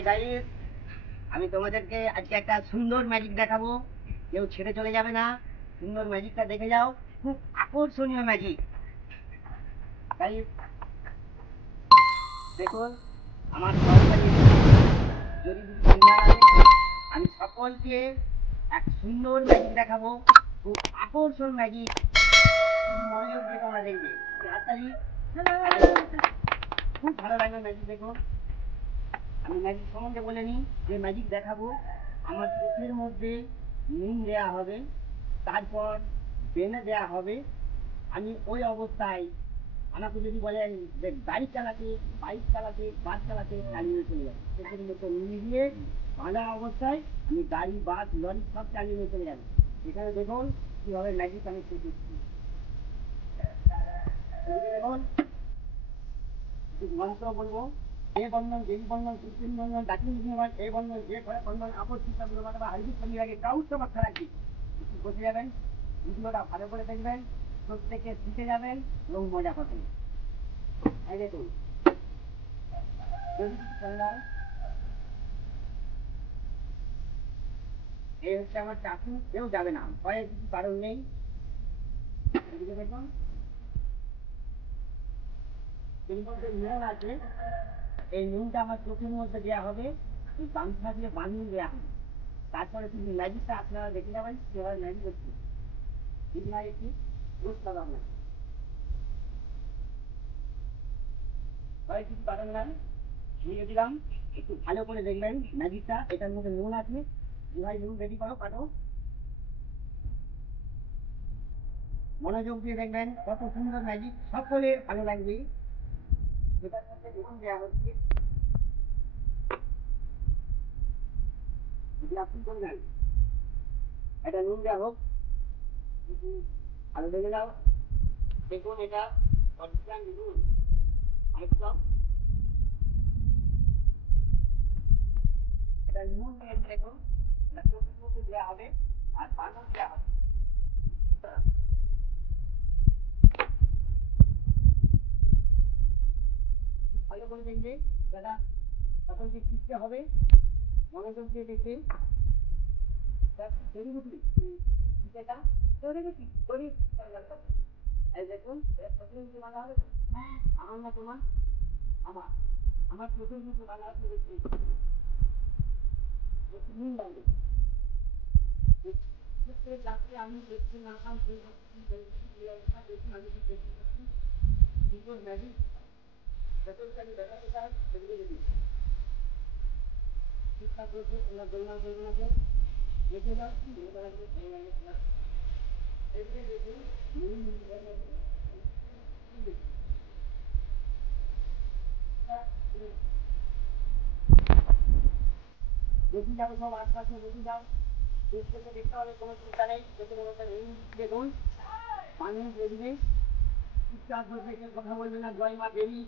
Hi guys, আমি তোমাদেরকে আজকে একটা সুন্দর ম্যাজিক দেখাবো। কেউ ছেড়ে চলে যাবে না। সুন্দর ম্যাজিকটা দেখে যাও, খুব আকর্ষণীয় ম্যাজিক। গাইস দেখুন, আমার সহকারী যদি আমি সকলকে এক সুন্দর ম্যাজিক দেখাবো, খুব আকর্ষণ ম্যাজিক। মনোযোগ দিয়ে তোমরা দেখবে। হাততালি। খুব ভালো লাগবে ম্যাজিক। দেখুন, আমি ম্যাজিক সম্বন্ধে বলে নিই। যে ম্যাজিক দেখাবো, আমার চোখের মধ্যে নুন দেওয়া হবে, তারপর বেনে দেওয়া হবে। আমি ওই অবস্থায় আমাকে যদি বলেন যে গাড়ি চালাতে, বাইক চালাতে, বাস চালাতে, চালিয়ে চলে যাবে। চোখের মধ্যে নুন দিয়ে বাঁধা অবস্থায় আমি গাড়ি, বাস, লরি সব চালিয়ে নিয়ে চলে যাবে। এখানে দেখুন কীভাবে ম্যাজিক আমি শিখেছি। দেখুন, মন্ত্র বলবো। এ বন্ধন, দেবী বন্ধন, কৃত্রিম বন্ধন, দাক্ষিণ ধন্যবাদ, এ বন্ধন, যে ঘরে বন্ধন, আপত্তিটা বিরোধ বা হাইব্রিড কমিয়ে রাখে, কাউকে মাথা রাখি বসে যাবেন। ভিডিওটা ভালো করে দেখবেন, প্রত্যেকে শিখে যাবেন এবং মজা পাবেন। এই দেখুন, এই হচ্ছে আমার চাকু। কেউ যাবে না, ভয়ের কিছু কারণ নেই। দেখুন, নুন আছে, এই নুনটা আমার চোখের মধ্যে দেওয়া হবে, গামছা দিয়ে বানিয়ে দেওয়া হবে। তারপরে কিন্তু ম্যাজিকটা আপনারা দেখে যাবেন কিভাবে ম্যাজিক হচ্ছে। একটু বুঝতে হবে আপনার কিছু কারণ নাই, দিয়ে দিলাম। একটু ভালো করে দেখবেন ম্যাজিকটা। এটার মধ্যে নুন আছে। ভাই নুন রেডি করো, কাটো। মনোযোগ দিয়ে দেখবেন, কত সুন্দর ম্যাজিক, সকলের ভালো লাগবে। এটার মধ্যে নুন দেওয়া হচ্ছে, যদি আপনি করবেন এটা নুন দেওয়া হোক। ভালো দেখে যাও, দেখুন এটা অরিজিনাল নুন। একদম এটা নুন দিয়ে দেখুন, এটা চোখের মধ্যে দেওয়া হবে আর বানর দেওয়া হবে। ভালো করে দেখবে দাদা, সকলকে শিখতে হবে। মনোযোগ দিয়ে দেখে দেখুন, আমার না তোমার, আমার আমার চোখের মধ্যে বাংলা আমি দেখছি না, ম্যাজিক দেখাতে চাই, সেগুলো দেখি ঠিকঠাক করছে। ওরা দৌড়া দৌড়াতে দেখে যাচ্ছি, দেখি যাবো সব আশপাশে, দেখি যাও। দেখতে হবে, কোনো চিন্তা নেই। দেখুন, মানুষ দেখবে, চুপচাপ বসে কথা বলবে না। জয় মা দেবী।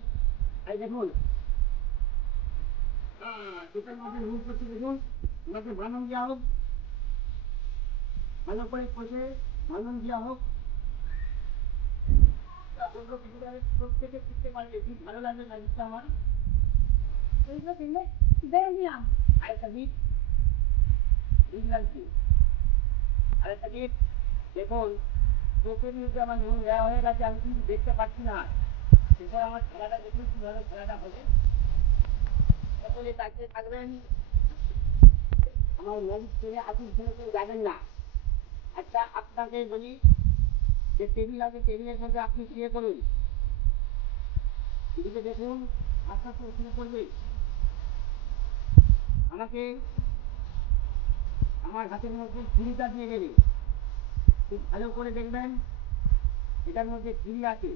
এই দেখুন, চোখের মধ্যে রুল করছে। দেখুন, ওনাকে বানন দেওয়া হোক, ভালো করে কষে বানন দেওয়া হোক। প্রত্যেকে শিখতে পারবে, খুব ভালো লাগবে ম্যাজিকটা আমার। আরেকটা দিক আরেকটা দিক দেখুন, চোখের মধ্যে আমার নুন দেওয়া হয়ে গেছে, আমি কিন্তু দেখতে পাচ্ছি না। এরপর আমার খেলাটা দেখুন কিভাবে খেলাটা হবে। সকলে তাকিয়ে থাকবেন, আমার ম্যাজিক ছেড়ে আপনি ছেড়ে কেউ যাবেন না। আচ্ছা, আপনাকে বলি যে টেবিল আছে, টেবিলের সাথে আপনি শুয়ে করুন। এদিকে দেখুন, আস্তে আস্তে শুয়ে করবে। আমাকে আমার হাতের মধ্যে ছুরিটা দিয়ে দেবে। খুব ভালো করে দেখবেন, এটার মধ্যে ছুরি আছে,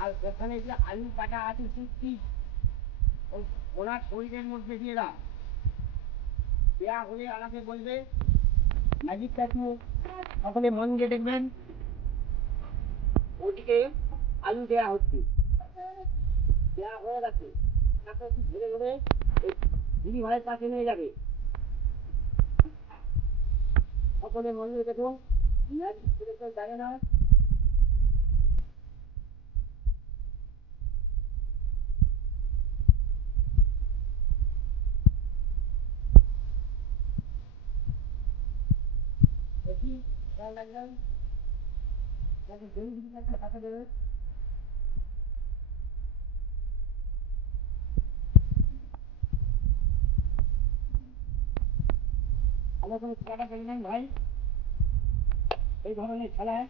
আর ওখানে যে আলু কাটা আছে সত্যি ওনার শরীরের মধ্যে দিয়ে দাও। দেওয়া হলে আমাকে বলবে। ম্যাজিকটা একটু সকলে মন দিয়ে দেখবেন। ওদিকে আলু দেওয়া হচ্ছে, দেওয়া হয়ে গেছে। তাকে একটু ধরে ধরে দিদি ভাইয়ের কাছে নিয়ে যাবে। সকলে মন দিয়ে দেখুন, জানে না। দেখি কেমন লাগবে। নাকি দুই দিন একটা টাকা দেবে। আমার কোনো টাকা দেবে নাই ভাই। এই ধরনের খেলায়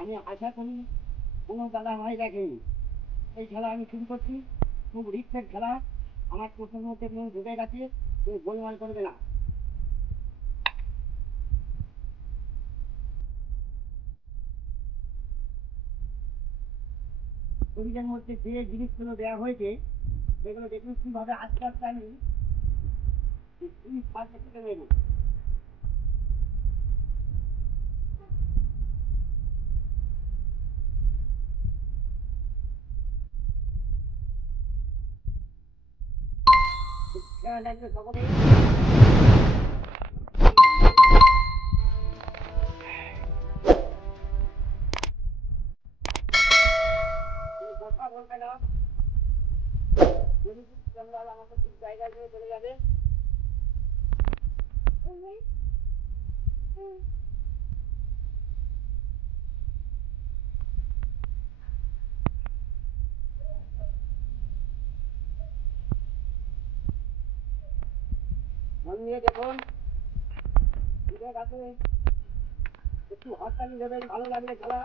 আমি আশা করি কোনো দাদা ভাই রাখেনি। এই খেলা আমি শুরু করছি, খুব রিস্কের খেলা। আমার প্রশ্নের মধ্যে কোনো ঢুকে গেছে, কেউ গোলমাল করবে না। শরীরের মধ্যে যে জিনিসগুলো দেওয়া হয়েছে সেগুলো দেখুন কিভাবে আস্তে আস্তে আমি 30% থেকে নেব। খেয়াল রাখবে সকলেই। তুমি কথা বলবে না, যদি তোমরা আমাকে ঠিক জায়গায় নিয়ে চলে যাবে। মন নিয়ে দেখুন, ঠিক আছে। একটু হাততালি দেবেন ভালো লাগলে খেলা।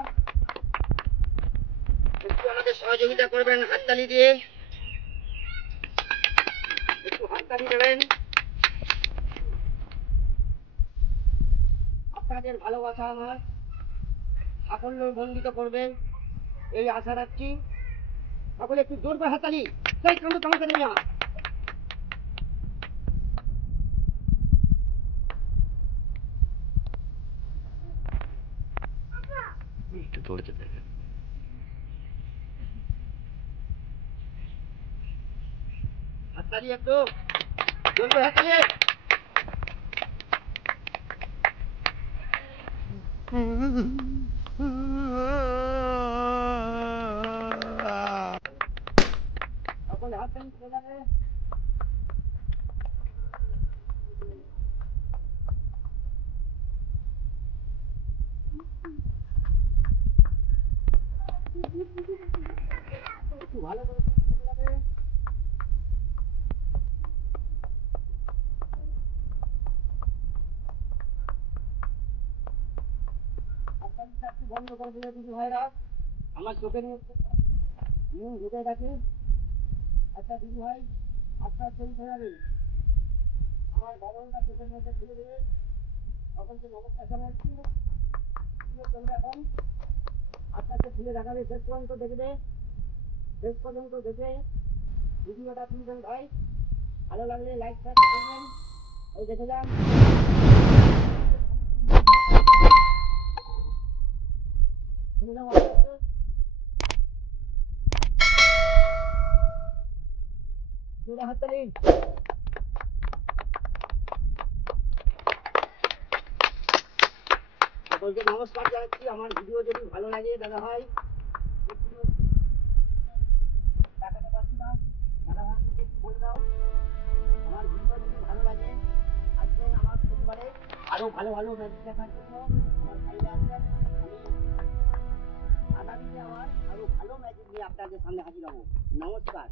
একটু আমাদের সহযোগিতা করবেন হাততালি দিয়ে। একটু হাততালি দেবেন। আপনাদের ভালোবাসা আমার সাফল্য মণ্ডিত করবেন এই আশা রাখছি। সকলে একটু জোর করে হাততালি। সেই কাণ্ড তোমাকে দেবে না। হাততালি একটু জোর করে হাততালি। সকলে হাততালি চলে যাবে। একটু ভালো করে চলে যাবে। হাততালিটা একটু বন্ধ করে দিলে দিদি ভাইরা, আমার চোখের মধ্যে ঢুকে গেছে। আচ্ছা দিদি ভাই, আপনার চলতে যাবে। আমার বারণটা চোখের মধ্যে ফেলে দেবে। সকলকে নমস্কার জানাচ্ছি। তোমরা এখন আপনাকে ফিরে দেখাবে, শেষ পর্যন্ত দেখবে। শেষ পর্যন্ত দেখে ভিডিওটা তুলবেন ভাই। ভালো লাগলে লাইক করবেন। ওই দেখে যান। হাততালি। সকলকে নমস্কার জানাচ্ছি। আমার ভিডিও যদি ভালো লাগে দাদা ভাই, দেখাতে পারছি না, দাদা ভাইকে একটু বলে দাও। আমার ভিডিও যদি ভালো লাগে আসবেন আমার পরিবারে আরো ভালো ভালো ম্যাজিক দেখার জন্য। আমার ভাইরা আসবেন, আমি আগামীতে আমার আরো ভালো ম্যাজিক নিয়ে আপনাদের সামনে হাজির হবো। নমস্কার।